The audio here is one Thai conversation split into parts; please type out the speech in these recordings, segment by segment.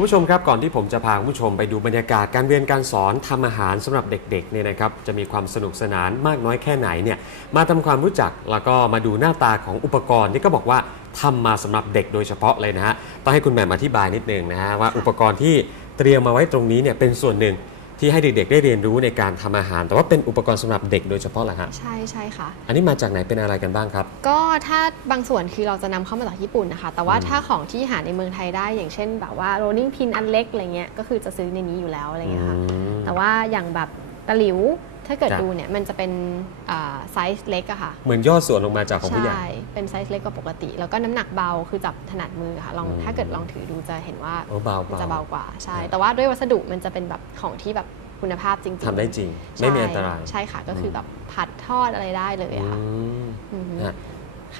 คุณผู้ชมครับก่อนที่ผมจะพาคุณผู้ชมไปดูบรรยากาศการเรียนการสอนทำอาหารสำหรับเด็กๆเนี่ยนะครับจะมีความสนุกสนานมากน้อยแค่ไหนเนี่ยมาทำความรู้จักแล้วก็มาดูหน้าตาของอุปกรณ์ที่ก็บอกว่าทำมาสำหรับเด็กโดยเฉพาะเลยนะฮะต้องให้คุณแม่มาอธิบายนิดนึงนะฮะว่าอุปกรณ์ที่เตรียมมาไว้ตรงนี้เนี่ยเป็นส่วนหนึ่ง ที่ให้เด็กๆ ได้เรียนรู้ในการทำอาหาร แต่ว่าเป็นอุปกรณ์สำหรับเด็กโดยเฉพาะเหรอฮะใช่ใช่ค่ะ อันนี้มาจากไหนเป็นอะไรกันบ้างครับ ก็ถ้าบางส่วนคือเราจะนำเข้ามาจากญี่ปุ่นนะคะ แต่ว่าอืมถ้าของที่หาในเมืองไทยได้อย่างเช่น แบบว่า rolling pin อันเล็กอะไรเงี้ยก็คือจะซื้อในนี้อยู่แล้วอะไรเงี้ยค่ะอืมแต่ว่าอย่างแบบ ตะหลิว ถ้าเกิดครับดูเนี่ยมันจะเป็นอ่าไซส์เล็กอะค่ะ เหมือนย่อส่วนลงมาจากของผู้ใหญ่ ใช่ เป็นไซส์เล็กกว่าปกติ แล้วก็น้ำหนักเบาคือจับถนัดมือค่ะลองอืมถ้าเกิดลองถือดูจะเห็นว่าโอ้เบามันจะเบาเบากว่าใช่ครับแต่ว่าด้วยวัสดุมันจะเป็นแบบของที่แบบคุณภาพจริงๆทำได้จริง ไม่มีอันตราย ใช่ค่ะ ก็คือแบบผัดทอดอะไรได้เลยอือะค่ะมอือฮึฮะ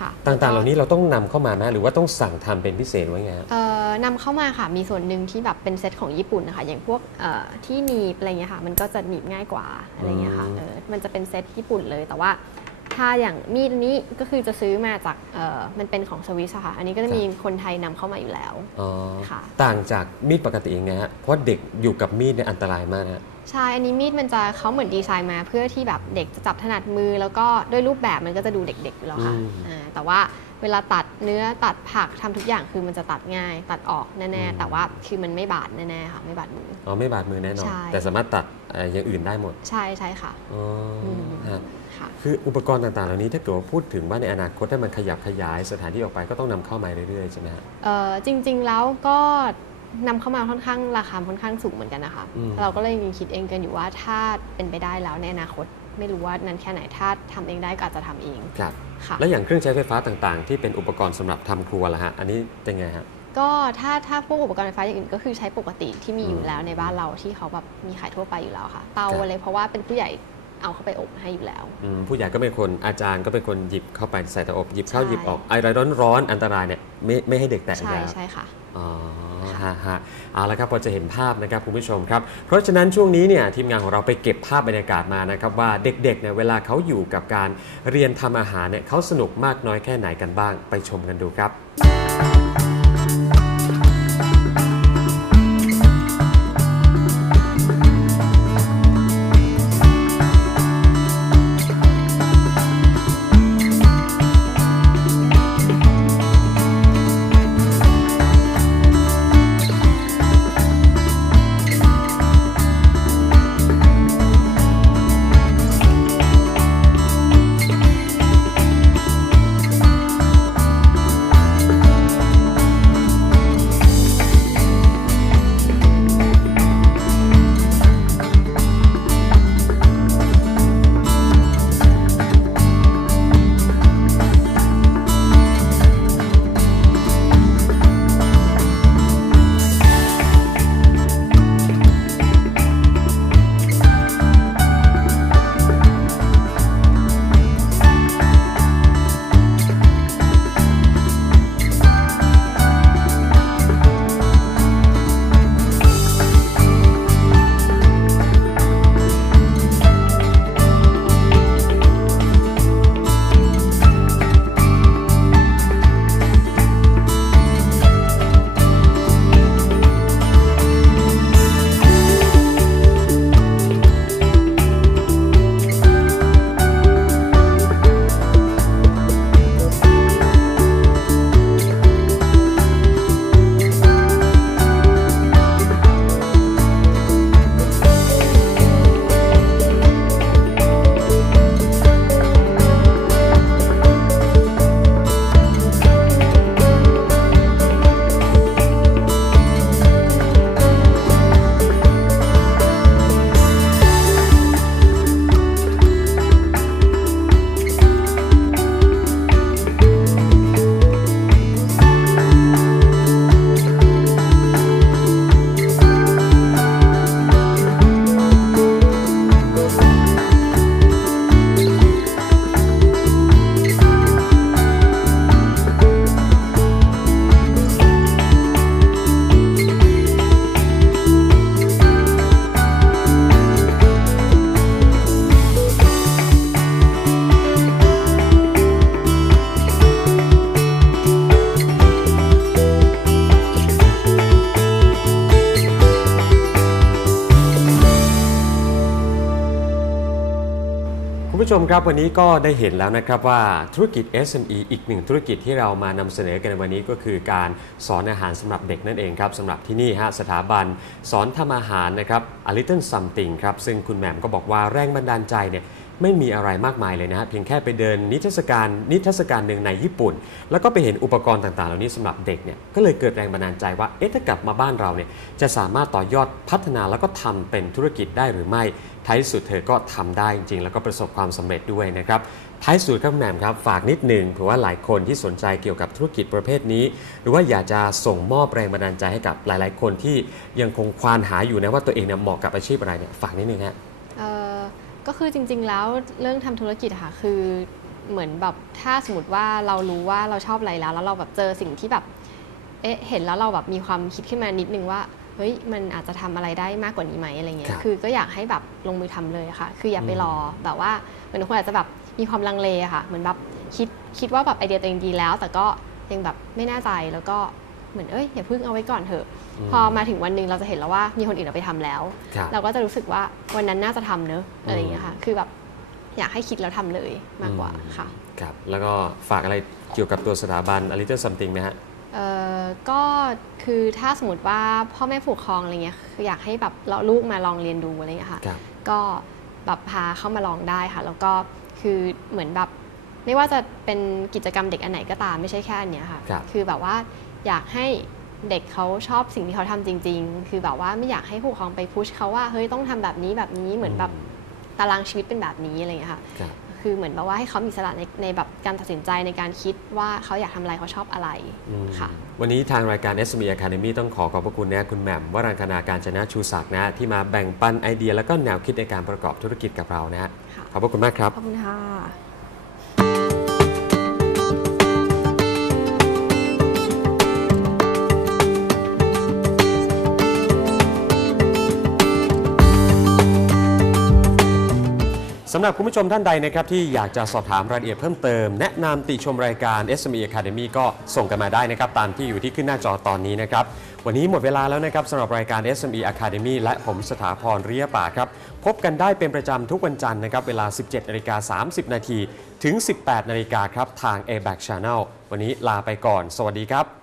ค่ะ ต่างๆ เหล่านี้เราต้องนำเข้ามาไหมหรือว่าต้องสั่งทำเป็นพิเศษไว้ไงฮะเอ่อนำเข้ามาค่ะ มีส่วนหนึ่งที่แบบเป็นเซตของญี่ปุ่นนะคะ อย่างพวกเอ่อที่หนีบอะไรเงี้ยค่ะ มันก็จะหนีบง่ายกว่าอะไรเงี้ยค่ะอืมเออมันจะเป็นเซตญี่ปุ่นเลย แต่ว่า ถ้าอย่างมีดนี้ก็คือจะซื้อมาจากเอ่อมันเป็นของสวิสอะค่ะ อันนี้ก็จะมีคนไทยนำเข้ามาอยู่แล้วอ๋อค่ะต่างจากมีดปกติยังไงฮะเพราะเด็กอยู่กับมีดเนี่ยอันตรายมากนะฮะใช่ อันนี้มีดมันจะเขาเหมือนดีไซน์มา เพื่อที่แบบเด็กจะจับถนัดมือ แล้วก็ด้วยรูปแบบมันก็จะดูเด็กๆอยู่แล้วค่ะอืมอ่าแต่ว่าเวลาตัดเนื้อตัดผักทำทุกอย่างคือมันจะตัดง่าย ตัดออกแน่อืมๆแต่ว่าคือมันไม่บาดแน่ๆค่ะไม่บาดมืออ๋อไม่บาดมือแน่นอนใช่แต่สามารถตัดเอ่ออย่างอื่นได้หมด ใช่ใช่ค่ะอ๋ออมฮะ ค่ะ คืออุปกรณ์ต่างๆ เหล่านี้ถ้าเกิดว่าพูดถึงว่าในอนาคตถ้ามันขยับขยายสถานที่ออกไปก็ต้องนำเข้ามาเรื่อยๆใช่ไหมฮะ เอ่อจริงๆแล้วก็นำเข้ามาค่อนข้างราคาค่อนข้างสูงเหมือนกันนะคะ อืม เราก็เลยยังคิดเองกันอยู่ว่าถ้าเป็นไปได้แล้วในอนาคต ไม่รู้ว่านั้นแค่ไหนถ้าทำเองได้ก็อาจจะทำเองครับ ค่ะ แล้วอย่างเครื่องใช้ไฟฟ้าต่างๆ ที่เป็นอุปกรณ์สำหรับทำครัวล่ะฮะ อันนี้เป็นไงฮะ ก็ถ้าถ้าพวกอุปกรณ์ไฟฟ้าอย่างอื่นก็คือใช้ปกติที่มีออืยู่มแล้วในบ้านเราที่เขาแบบมีขายทั่วไปอยู่แล้วค่ะ เตาครับ อะไรเพราะว่าเป็นผู้ใหญ่ เอาเข้าไปอบให้อยู่แล้ว อืมผู้ใหญ่ก็เป็นคนอาจารย์ก็เป็นคนหยิบเข้าไปใส่เตาอบหยิบเข้าใช่ หยิบออกอะไรร้อนๆอันตรายเนี่ยไม่ไม่ให้เด็กแตะอยู่ใช่แล้ว ใช่ค่ะ อ๋อค่ะฮะฮะเอาละครับพอจะเห็นภาพนะครับคุณผู้ชมครับ เพราะฉะนั้นช่วงนี้เนี่ยทีมงานของเราไปเก็บภาพบรรยากาศมานะครับว่าเด็กๆเนี่ยเวลาเขาอยู่กับการเรียนทำอาหารเนี่ยเขาสนุกมากน้อยแค่ไหนกันบ้างไปชมกันดูครับ คุณผู้ชมครับวันนี้ก็ได้เห็นแล้วนะครับว่าธุรกิจ SME อีกหนึ่งธุรกิจที่เรามานำเสนอกันในวันนี้ก็คือการสอนอาหารสำหรับเด็กนั่นเองครับสำหรับที่นี่ฮะสถาบัน สอนทำอาหารนะครับ A Little Something ครับซึ่งคุณแหม่มก็บอกว่าแรงบันดาลใจเนี่ยไม่มีอะไรมากมายเลยนะฮะเพียงแค่ไปเดินนิทรรศการนิทรรศการหนึ่งในญี่ปุ่น แล้วก็ไปเห็นอุปกรณ์ต่างๆ เหล่านี้สำหรับเด็กเนี่ยก็เลยเกิดแรงบันดาลใจว่าเอ๊ะถ้ากลับมาบ้านเราเนี่ยจะสามารถต่อยอดพัฒนาแล้วก็ทำเป็นธุรกิจได้หรือไม่ ท้ายสุดเธอก็ทำได้จริง ๆ แล้วก็ประสบความสำเร็จด้วยนะครับท้ายสุดครับแหม่มครับ ฝากนิดหนึ่งเผื่อว่าหลายคนที่สนใจเกี่ยวกับธุรกิจประเภทนี้ หรือว่าอยากจะส่งมอบแรงบันดาลใจให้กับหลาย ๆ คนที่ยังคงควานหาอยู่นะว่าตัวเองเนี่ยเหมาะกับอาชีพอะไรเนี่ยฝากนิดนึงฮะเออก็คือจริง ๆ แล้วเรื่องทำธุรกิจค่ะคือเหมือนแบบถ้าสมมติว่าเรารู้ว่าเราชอบอะไรแล้ว แล้วเราแบบเจอสิ่งที่แบบเอ๊ะเห็นแล้วเราแบบมีความคิดขึ้นมานิดนึงว่า เฮ้ยมันอาจจะทำอะไรได้มากกว่านี้ไหมอะไรเงี้ครัยบคือก็อยากให้แบบลงมือทำเลยค่ะ คืออย่าไปรอแบบว่าเหมือนคนอาจจะแบบมีความลังเลอะค่ะ เหมือนแบบคิดคิดว่าแบบไอเดียตัวเองดีแล้ว แต่ก็ยังแบบไม่แน่ใจแล้วก็เหมือนเอ้ยอย่าเพิ่งเอาไว้ก่อนเถอะ พอมาถึงวันหนึ่งเราจะเห็นแล้วว่ามีคนอื่นเอาไปทำแล้วครับเราก็จะรู้สึกว่าวันนั้นน่าจะทำเนอะอะไรอย่างเงี้ยค่ะ คือแบบอยากให้คิดแล้วทำเลยมากกว่าค่ะครับแล้วก็ฝากอะไรเกี่ยวกับตัวสถาบัน A Little Something ไหมฮะ เอ่อก็คือถ้าสมมติว่าพ่อแม่ผู้ปกครองอะไรเงี้ยคืออยากให้แบบเราลูกมาลองเรียนดูอะไรเงี้ยค่ะ ครับ ก็แบบพาเข้ามาลองได้ค่ะ แล้วก็คือเหมือนแบบไม่ว่าจะเป็นกิจกรรมเด็กอันไหนก็ตามไม่ใช่แค่อันเนี้ยค่ะครับ อแบบว่าอยากให้เด็กเขาชอบสิ่งที่เขาทำจริง ๆ คือแบบว่าไม่อยากให้ผู้ปกครองไปพุชเขาว่าเฮ้ยต้องทำแบบนี้แบบนี้เหมือนแบบตารางชีวิตเป็นแบบนี้อะไรอย่างเงี้ยค่ะ ครับ คือเหมือนแบบว่าให้เขามีอิสระในในแบบการตัดสินใจในการคิดว่าเขาอยากทำอะไรเขาชอบอะไรอืมค่ะ วันนี้ทางรายการ SME Academy ต้องขอขอบพระคุณนะคุณแหม่มวรังคณาการจนะชูศักดิ์นะที่มาแบ่งปันไอเดีย แล้วก็แนวคิดในการประกอบธุรกิจกับเรานะฮะค่ะขอบพระคุณมากครับ ขอบคุณค่ะ สำหรับคุณผู้ชมท่านใดนะครับที่อยากจะสอบถามรายละเอียดเพิ่มเติม แนะนำติชมรายการ SME Academy ก็ส่งกันมาได้นะครับ ตามที่อยู่ที่ขึ้นหน้าจอตอนนี้นะครับ วันนี้หมดเวลาแล้วนะครับสำหรับรายการ SME Academy และผมสถาพรเรียป่าครับ พบกันได้เป็นประจำทุกวันจันทร์นะครับ เวลา 17นาฬิกา30 นาทีถึง 18นาฬิกาครับทาง a b a c Channel วันนี้ลาไปก่อน สวัสดีครับ